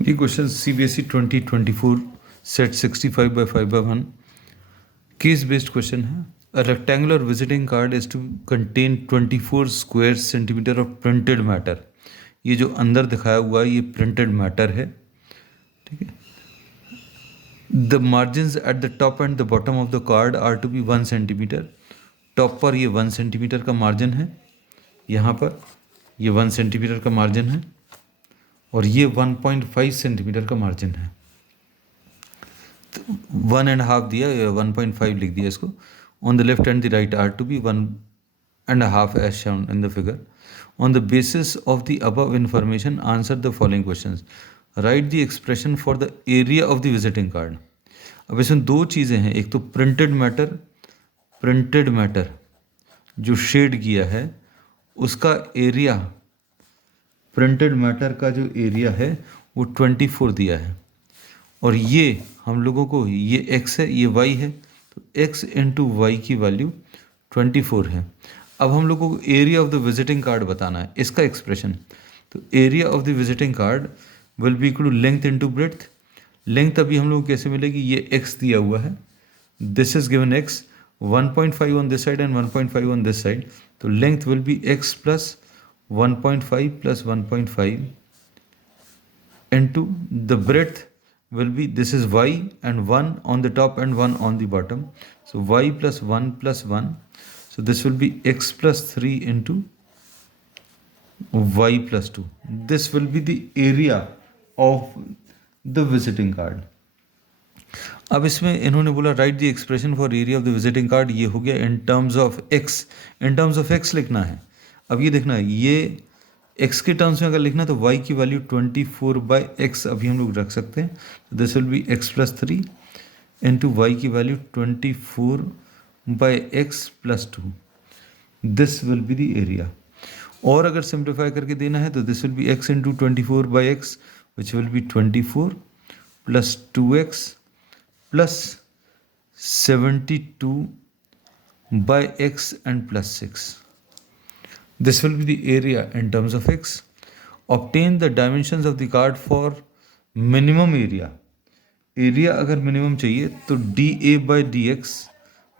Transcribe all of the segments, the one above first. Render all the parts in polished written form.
ये question CBSE 2024 set 65/5/1 case based question है। A rectangular visiting card is to contain 24 square centimetre of printed matter. ये जो अंदर दिखाया हुआ है ये प्रिंटेड मैटर है, ठीक है। The margins at the top and the bottom of the card are to be 1 centimetre. Top पर ये 1 सेंटीमीटर का मार्जिन है, यहाँ पर ये 1 सेंटीमीटर का मार्जिन है और ये 1.5 सेंटीमीटर का मार्जिन है। तो 1.5 दिया, 1.5 लिख दिया इसको। On the left and the right are to be 1.5 as shown in the figure. On the basis of the above information answer the following questions. Write the expression for the area of the visiting card. अब इसमें दो चीज़ें हैं, एक तो printed matter जो shade किया है उसका एरिया, प्रिंटेड मैटर का जो एरिया है वो 24 दिया है, और ये हम लोगों को ये x है ये y है, तो x इंटू वाई की वैल्यू 24 है। अब हम लोगों को area of the visiting card बताना है, इसका एक्सप्रेशन। तो area of the visiting card will be equal to length into breadth. Length अभी हम लोग को कैसे मिलेगी, ये x दिया हुआ है, this is given x, 1.5 on this side and 1.5 on this side, तो length will be x plus 1.5 plus 1.5 into the breadth will be, this is y and 1 on the top and 1 on the bottom, so y plus 1 plus 1, so this will be x plus 3 into y plus 2. This will be the area of the visiting card. अब इसमें इन्होंने बोला right the expression for area of the visiting card, ये हो गया in terms of x, in terms of x लिखना है। अब ये देखना है, ये x के टर्म्स में अगर लिखना है तो y की वैल्यू 24/x अभी हम लोग रख सकते हैं, this will be x plus 3 into y की value 24/x plus 2, this will be the area. और अगर सिंप्लीफाई करके देना है तो this will be x into 24/x which will be 24 plus 2x plus 72/x and plus 6. This will be the area in terms of x. Obtain the dimensions of the card for minimum area. Area अगर minimum चाहिए तो dA/dx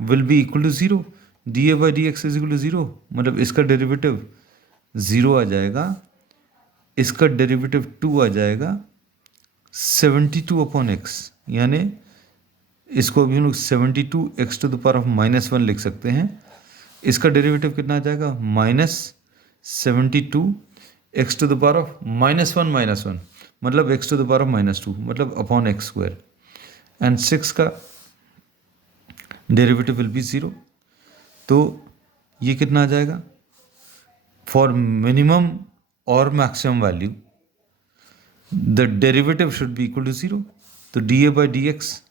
will be equal to 0. dA/dx is equal to 0, मतलब इसका derivative 0 आ जाएगा, इसका derivative 2 आ जाएगा 72/x, यानी इसको अभी हम लोग 72x to the power of -1 लिख सकते हैं। इसका डेरिवेटिव कितना आ जाएगा, -72x to the power of -1, मतलब x to the power of -2, मतलब अपॉन एक्स स्क्वायर, एंड 6 का डेरिवेटिव विल बी 0। तो ये कितना आ जाएगा, फॉर मिनिमम और maximum value the derivative should be equal to 0, तो dA/dx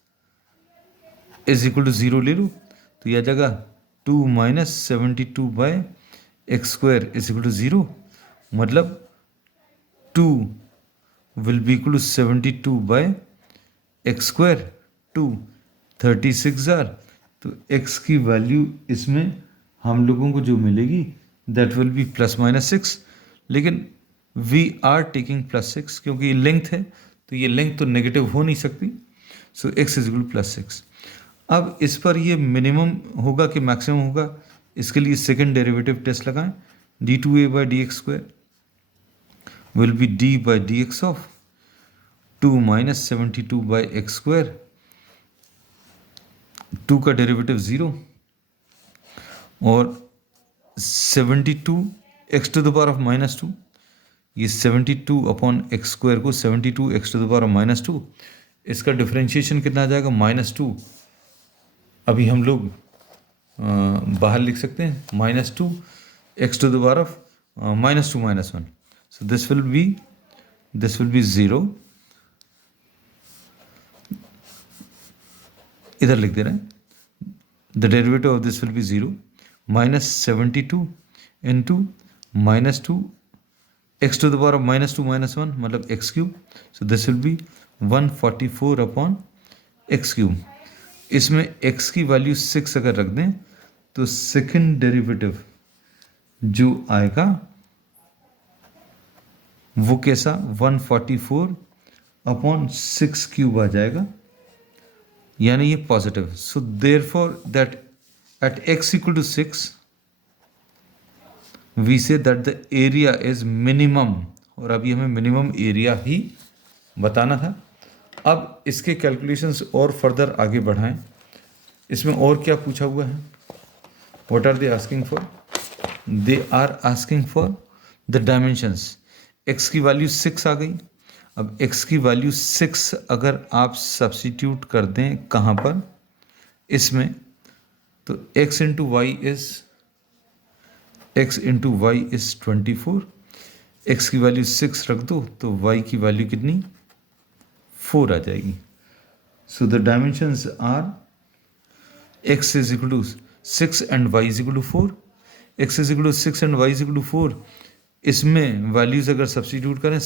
इज इक्वल टू 0 ले लो, तो यह आ जाएगा 2 minus 72/x square is equal to 0, मतलब 2 will be equal to 72/x square, 2 36 are, तो x की वैल्यू इसमें हम लोगों को जो मिलेगी that will be ±6, लेकिन we are taking +6 क्योंकि ये लेंथ है, तो ये लेंथ तो नेगेटिव हो नहीं सकती, so x is equal to +6। अब इस पर ये मिनिमम होगा कि मैक्सिमम होगा, इसके लिए सेकंड डेरिवेटिव टेस्ट लगाएं। d2a/dx² will be d/dx of 2 minus 72/x², 2 का डेरिवेटिव 0 और 72x to the power of -2, ये 72/x² को 72x to the power of -2, इसका डिफरेंशिएशन कितना आ जाएगा, -2। अभी हम लोग बाहर लिख सकते हैं, -2x to the power of -2 - 1, so this will be 0, इधर लिख दे रहे हैं, the derivative of this will B 0, -72 into -2x to the power of -2 - 1, मतलब x³, so this will be 144/x³। इसमें x की वैल्यू 6 अगर रख दें तो सेकंड डेरिवेटिव जो आएगा वो कैसा, 144 अपॉन 6 क्यूब आ जाएगा, यानी ये positive. So therefore that at x equal to 6 we see that the area is minimum, और अभी हमें मिनिमम एरिया ही बताना था। अब इसके कैलकुलेशंस और फर्दर आगे बढ़ाएं। इसमें और क्या पूछा हुआ है? What are they asking for? They are asking for the dimensions. x की वैल्यू 6 आ गई। अब x की वैल्यू 6 अगर आप सब्स्टिट्यूट कर दें कहाँ पर, इसमें, तो x into y is 24। x की वैल्यू 6 रख दो तो y की वैल्यू कितनी? 4 आ जाएगी। So the dimensions are x is equal to 6 and y is equal to 4। x is equal to 6 and y is equal to 4, इसमें वैल्यूज अगर सब्स्टिट्यूट करें,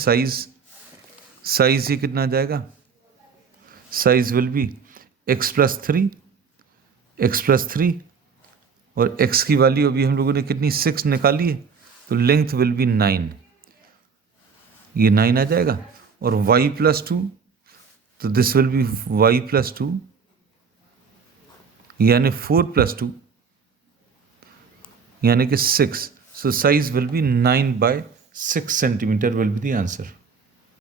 साइज ये कितना आ जाएगा? Size will be x plus 3 और x की value अभी हम लोगों ने कितनी 6 निकाली है, तो लेंथ विल बी 9, ये 9 आ जाएगा। और y प्लस 2, तो this will be y plus 2, यानी 4 प्लस 2 यानी कि 6। So size will be 9 by 6 centimetre will be the answer.